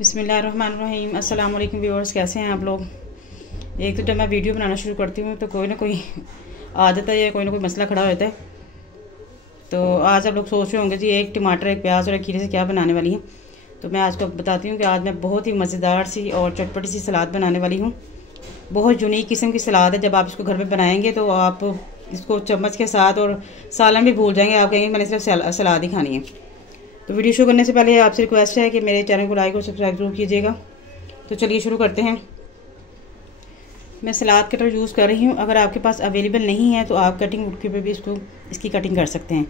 बिस्मिल्लाहिर्रहमानिर्रहीम। अस्सलाम वालेकुम व्यूअर्स, कैसे हैं आप लोग। एक तो जब मैं वीडियो बनाना शुरू करती हूँ तो कोई ना कोई आ जाता है या कोई ना कोई मसला खड़ा होता है। तो आज आप लोग सोच रहे होंगे जी एक टमाटर, एक प्याज और एक खीरे से क्या बनाने वाली हैं। तो मैं आज को बताती हूँ कि आज मैं बहुत ही मज़ेदार सी और चटपटी सी सलाद बनाने वाली हूँ। बहुत यूनिक किस्म की सलाद है। जब आप इसको घर में बनाएंगे तो आप इसको चम्मच के साथ और सालन भी भूल जाएंगे। आप कहेंगे मैंने सिर्फ सलाद ही खानी है। तो वीडियो शुरू करने से पहले आपसे रिक्वेस्ट है कि मेरे चैनल को लाइक और सब्सक्राइब जरूर कीजिएगा। तो चलिए शुरू करते हैं। मैं सलाद कटर यूज़ कर रही हूँ। अगर आपके पास अवेलेबल नहीं है तो आप कटिंग बुक पे भी इसकी कटिंग कर सकते हैं।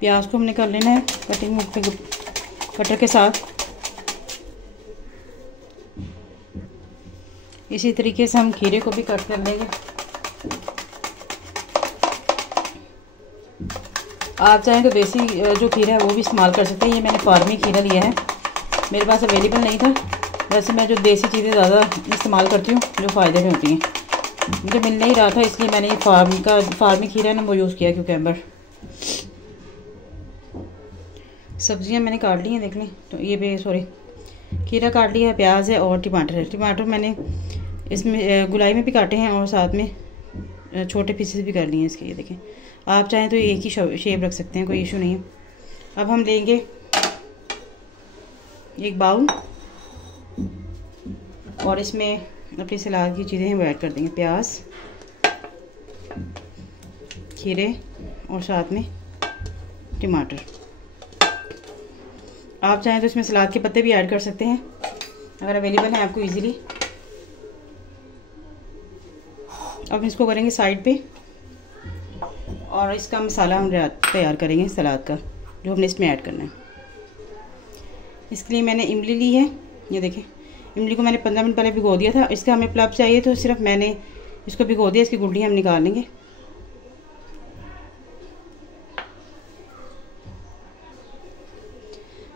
प्याज को हमने कर लेना है कटिंग बुक पे कटर के साथ। इसी तरीके से हम खीरे को भी कट कर लेंगे। आप चाहें तो देसी जो खीरा है वो भी इस्तेमाल कर सकते हैं। ये मैंने फार्मी खीरा लिया है, मेरे पास अवेलेबल नहीं था। वैसे मैं जो देसी चीज़ें ज़्यादा इस्तेमाल करती हूँ जो फ़ायदे में होती हैं, मुझे मिल नहीं रहा था, इसलिए मैंने ये फार्मी खीरा है ना वो यूज़ किया। क्यूकम्बर सब्जियां मैंने काट ली हैं, देख लें। तो ये खीरा काट लिया है, प्याज है और टमाटर है। टमाटर मैंने इसमें गुलाई में भी काटे हैं और साथ में छोटे पीसेस भी कर लिए हैं इसके। ये देखें, आप चाहें तो एक ही शेप रख सकते हैं, कोई इशू नहीं है। अब हम लेंगे एक बाउल और इसमें अपनी सलाद की चीज़ें हम ऐड कर देंगे। प्याज, खीरे और साथ में टमाटर। आप चाहें तो इसमें सलाद के पत्ते भी ऐड कर सकते हैं अगर अवेलेबल है आपको इजीली। अब इसको करेंगे साइड पे और इसका मसाला हम तैयार करेंगे सलाद का, जो हमने इसमें ऐड करना है। इसके लिए मैंने इमली ली है। ये देखें, इमली को मैंने 15 मिनट पहले भिगो दिया था। इसका हमें पल्प चाहिए तो सिर्फ मैंने इसको भिगो दिया। इसकी गुठलियाँ हम निकाल लेंगे।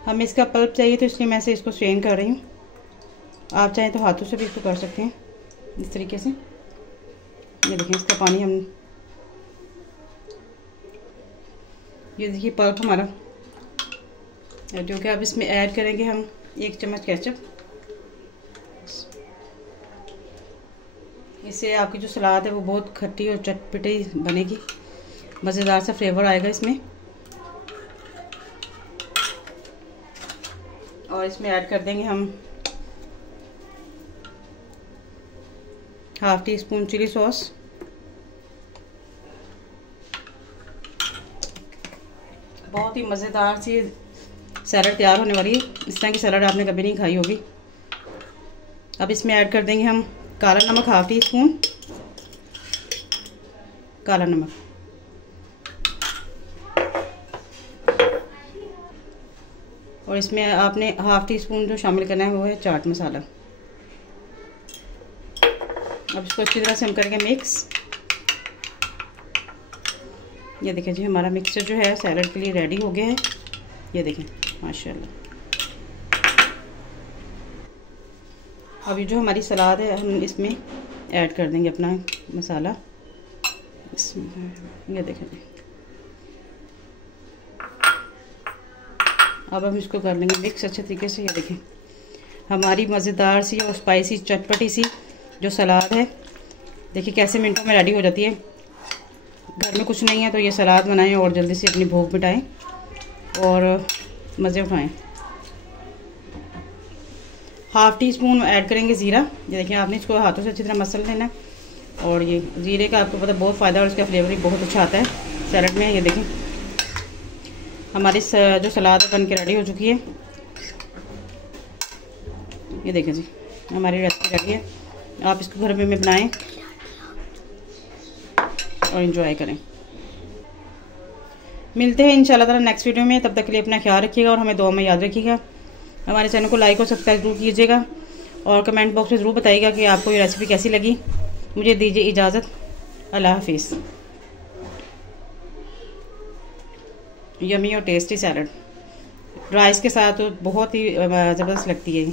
हमें इसका पल्प चाहिए तो इसलिए मैं से इसको स्ट्रेन कर रही हूँ। आप चाहें तो हाथों से भी इसको कर सकते हैं इस तरीके से। ये देखें, इसका पानी हम, ये देखिए पल्प हमारा, जो कि अब इसमें ऐड करेंगे हम 1 चम्मच केचप। इससे आपकी जो सलाद है वो बहुत खट्टी और चटपटी बनेगी, मज़ेदार सा फ्लेवर आएगा इसमें। और इसमें ऐड कर देंगे हम ½ टीस्पून चिली सॉस, बहुत ही मज़ेदार सी सैलड तैयार होने वाली है। इस तरह की सैलड आपने कभी नहीं खाई होगी। अब इसमें ऐड कर देंगे हम काला नमक, ½ टीस्पून काला नमक। और इसमें आपने ½ टीस्पून जो शामिल करना है वो है चाट मसाला। अब इसको अच्छी तरह से हम करेंगे मिक्स। ये देखें जी, हमारा मिक्सचर जो है सैलड के लिए रेडी हो गया है। ये देखें माशाल्लाह। अब ये जो हमारी सलाद है हम इसमें ऐड कर देंगे अपना मसाला। ये देखें, अब हम इसको कर लेंगे मिक्स अच्छे तरीके से। ये देखें, हमारी मज़ेदार सी और स्पाइसी चटपटी सी जो सलाद है, देखिए कैसे मिनटों में रेडी हो जाती है। घर में कुछ नहीं है तो ये सलाद बनाएं और जल्दी से अपनी भूख मिटाएं और मज़े उठाएं। ½ टीस्पून ऐड करेंगे ज़ीरा। ये देखिए, आपने इसको हाथों से अच्छी तरह मसल लेना है। और ये ज़ीरे का आपको पता बहुत फ़ायदा है और इसका फ्लेवर भी बहुत अच्छा आता है सैलड में। ये देखें, हमारी जो सलाद बन के रेडी हो चुकी है। ये देखें जी, हमारी रेसिपी रेडी है। आप इसको घर में बनाएं और एंजॉय करें। मिलते हैं इंशाल्लाह ताला नेक्स्ट वीडियो में। तब तक के लिए अपना ख्याल रखिएगा और हमें दुआ में याद रखिएगा। हमारे चैनल को लाइक और सब्सक्राइब जरूर कीजिएगा और कमेंट बॉक्स में ज़रूर बताइएगा कि आपको ये रेसिपी कैसी लगी। मुझे दीजिए इजाज़त। अल्लाह हाफिज़। यमी और टेस्टी सैलड राइस के साथ तो बहुत ही ज़बरदस्त लगती है।